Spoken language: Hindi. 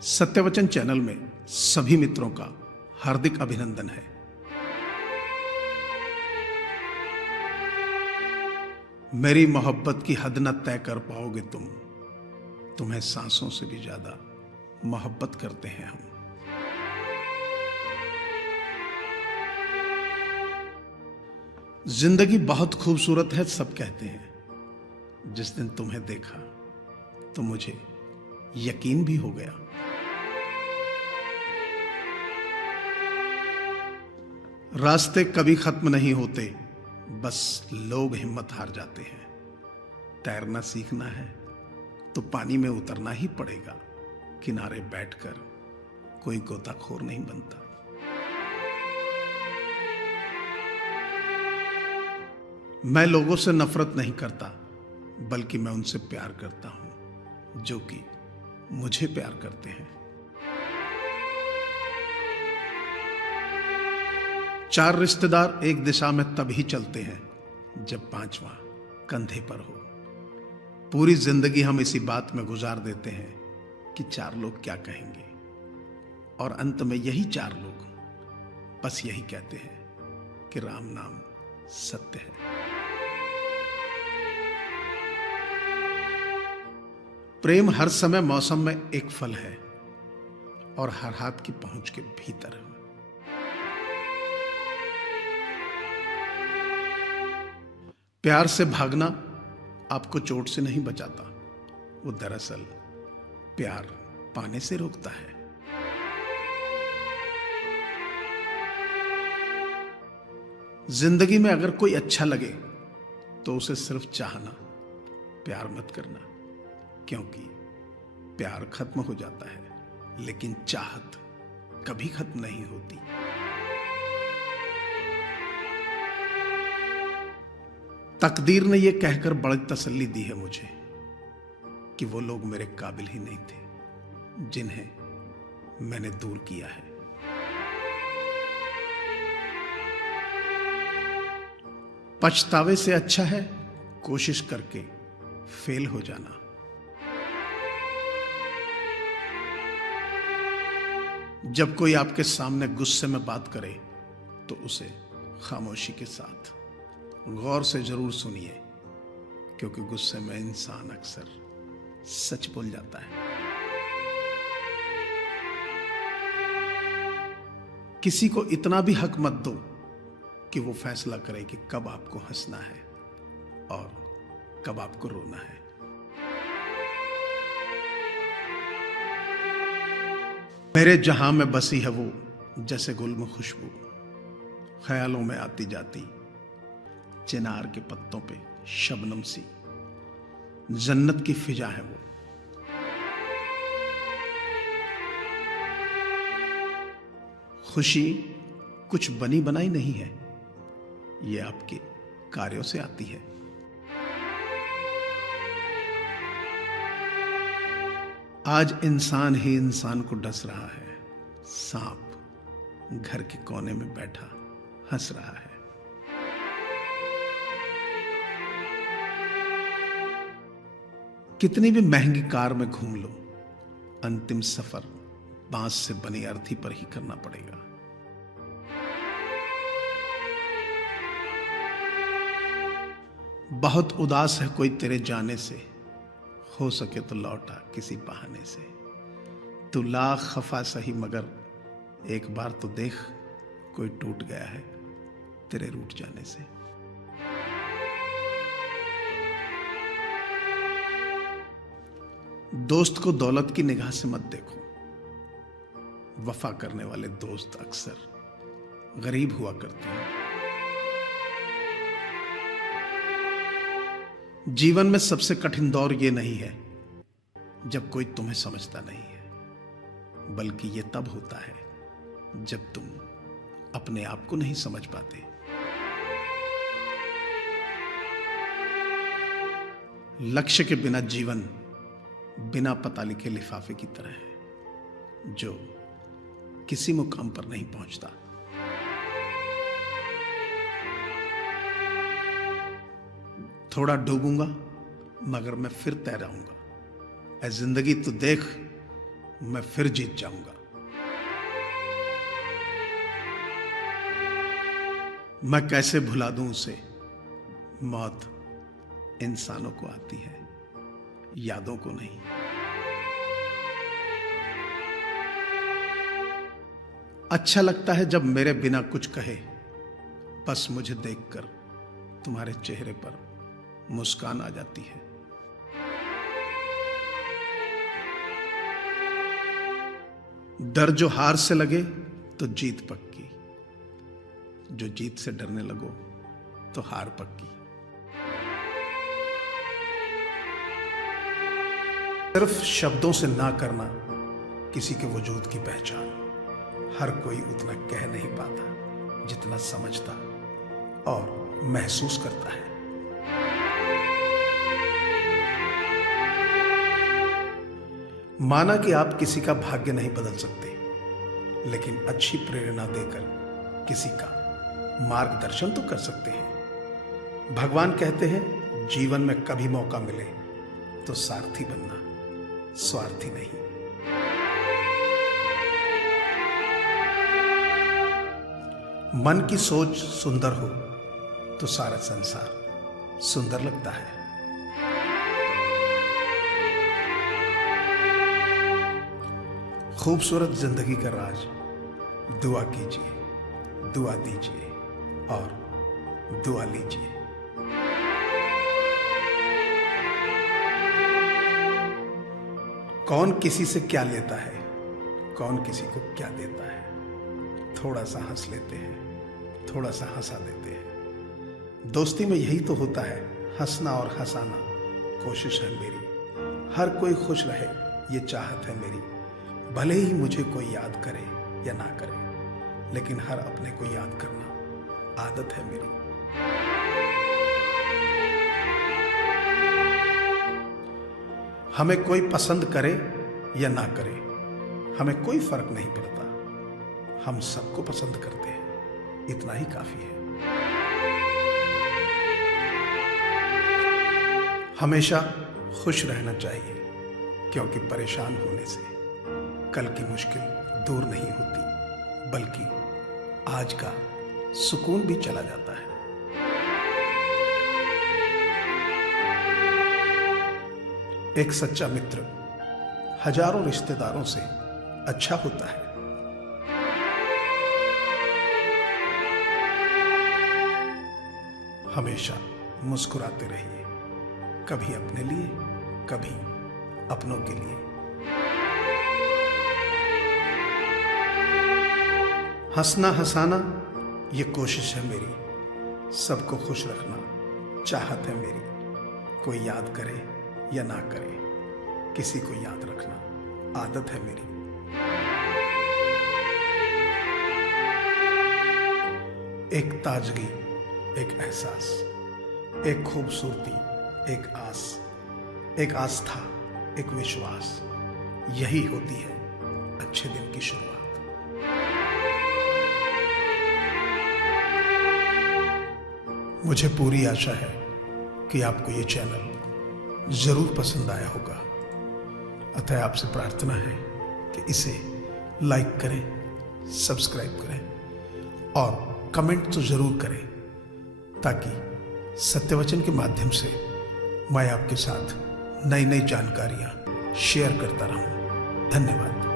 सत्यवचन चैनल में सभी मित्रों का हार्दिक अभिनंदन है। मेरी मोहब्बत की हद न तय कर पाओगे तुम, तुम्हें सांसों से भी ज्यादा मोहब्बत करते हैं हम। जिंदगी बहुत खूबसूरत है सब कहते हैं। जिस दिन तुम्हें देखा तो मुझे यकीन भी हो गया। रास्ते कभी खत्म नहीं होते, बस लोग हिम्मत हार जाते हैं। तैरना सीखना है तो पानी में उतरना ही पड़ेगा। किनारे बैठकर कोई गोताखोर नहीं बनता। मैं लोगों से नफरत नहीं करता, बल्कि मैं उनसे प्यार करता हूं जो कि मुझे प्यार करते हैं। 4 रिश्तेदार एक दिशा में तभी चलते हैं जब 5वां कंधे पर हो। पूरी जिंदगी हम इसी बात में गुजार देते हैं कि 4 लोग क्या कहेंगे, और अंत में यही 4 लोग बस यही कहते हैं कि राम नाम सत्य है। प्रेम हर समय मौसम में एक फल है और हर हाथ की पहुंच के भीतर है। प्यार से भागना आपको चोट से नहीं बचाता, वो दरअसल प्यार पाने से रोकता है। जिंदगी में अगर कोई अच्छा लगे तो उसे सिर्फ चाहना, प्यार मत करना, क्योंकि प्यार खत्म हो जाता है लेकिन चाहत कभी खत्म नहीं होती। तकदीर ने यह कहकर बड़ी तसल्ली दी है मुझे कि वो लोग मेरे काबिल ही नहीं थे जिन्हें मैंने दूर किया है। पछतावे से अच्छा है कोशिश करके फेल हो जाना। जब कोई आपके सामने गुस्से में बात करे तो उसे खामोशी के साथ गौर से जरूर सुनिए, क्योंकि गुस्से में इंसान अक्सर सच बोल जाता है। किसी को इतना भी हक मत दो कि वो फैसला करे कि कब आपको हंसना है और कब आपको रोना है। मेरे जहां में बसी है वो जैसे गुल में खुशबू, ख्यालों में आती जाती चिनार के पत्तों पे शबनम सी, जन्नत की फिजा है वो। खुशी कुछ बनी बनाई नहीं है, ये आपके कार्यों से आती है। आज इंसान ही इंसान को डस रहा है, सांप घर के कोने में बैठा हंस रहा है। कितनी भी महंगी कार में घूम लो, अंतिम सफर बांस से बनी अर्थी पर ही करना पड़ेगा। बहुत उदास है कोई तेरे जाने से, हो सके तो लौटा किसी बहाने से। तू लाख खफा सही मगर एक बार तो देख, कोई टूट गया है तेरे रूठ जाने से। दोस्त को दौलत की निगाह से मत देखो, वफा करने वाले दोस्त अक्सर गरीब हुआ करते हैं। जीवन में सबसे कठिन दौर ये नहीं है जब कोई तुम्हें समझता नहीं है, बल्कि ये तब होता है जब तुम अपने आप को नहीं समझ पाते। लक्ष्य के बिना जीवन बिना पता लिखे लिफाफे की तरह है जो किसी मुकाम पर नहीं पहुंचता। थोड़ा डूबूंगा मगर मैं फिर तैराऊंगा। ऐ जिंदगी तू देख, मैं फिर जीत जाऊंगा। मैं कैसे भुला दूं उसे, मौत इंसानों को आती है, यादों को नहीं। अच्छा लगता है जब मेरे बिना कुछ कहे, बस मुझे देखकर तुम्हारे चेहरे पर मुस्कान आ जाती है। डर जो हार से लगे तो जीत पक्की, जो जीत से डरने लगो तो हार पक्की। सिर्फ शब्दों से ना करना किसी के वजूद की पहचान। हर कोई उतना कह नहीं पाता जितना समझता और महसूस करता है। माना कि आप किसी का भाग्य नहीं बदल सकते, लेकिन अच्छी प्रेरणा देकर किसी का मार्गदर्शन तो कर सकते हैं। भगवान कहते हैं, जीवन में कभी मौका मिले तो सारथी बनना, स्वार्थी नहीं। मन की सोच सुंदर हो तो सारा संसार सुंदर लगता है। खूबसूरत जिंदगी का राज दुआ कीजिए, दुआ दीजिए और दुआ लीजिए। कौन किसी से क्या लेता है, कौन किसी को क्या देता है। थोड़ा सा हंस लेते हैं, थोड़ा सा हंसा देते हैं। दोस्ती में यही तो होता है, हंसना और हंसाना। कोशिश है मेरी हर कोई खुश रहे, ये चाहत है मेरी। भले ही मुझे कोई याद करे या ना करे, लेकिन हर अपने को याद करना आदत है मेरी। हमें कोई पसंद करे या ना करे, हमें कोई फर्क नहीं पड़ता। हम सबको पसंद करते हैं, इतना ही काफी है। हमेशा खुश रहना चाहिए, क्योंकि परेशान होने से कल की मुश्किल दूर नहीं होती, बल्कि आज का सुकून भी चला जाता है। एक सच्चा मित्र हजारों रिश्तेदारों से अच्छा होता है। हमेशा मुस्कुराते रहिए, कभी अपने लिए, कभी अपनों के लिए। हंसना हंसाना ये कोशिश है मेरी, सबको खुश रखना चाहत है मेरी। कोई याद करे या ना करे, किसी को याद रखना आदत है मेरी। एक ताजगी, एक एहसास, एक खूबसूरती, एक आस, एक आस्था, एक विश्वास, यही होती है अच्छे दिन की शुरुआत। मुझे पूरी आशा है कि आपको ये चैनल जरूर पसंद आया होगा। अतः आपसे प्रार्थना है कि इसे लाइक करें, सब्सक्राइब करें और कमेंट तो जरूर करें, ताकि सत्यवचन के माध्यम से मैं आपके साथ नई नई जानकारियां शेयर करता रहूं। धन्यवाद।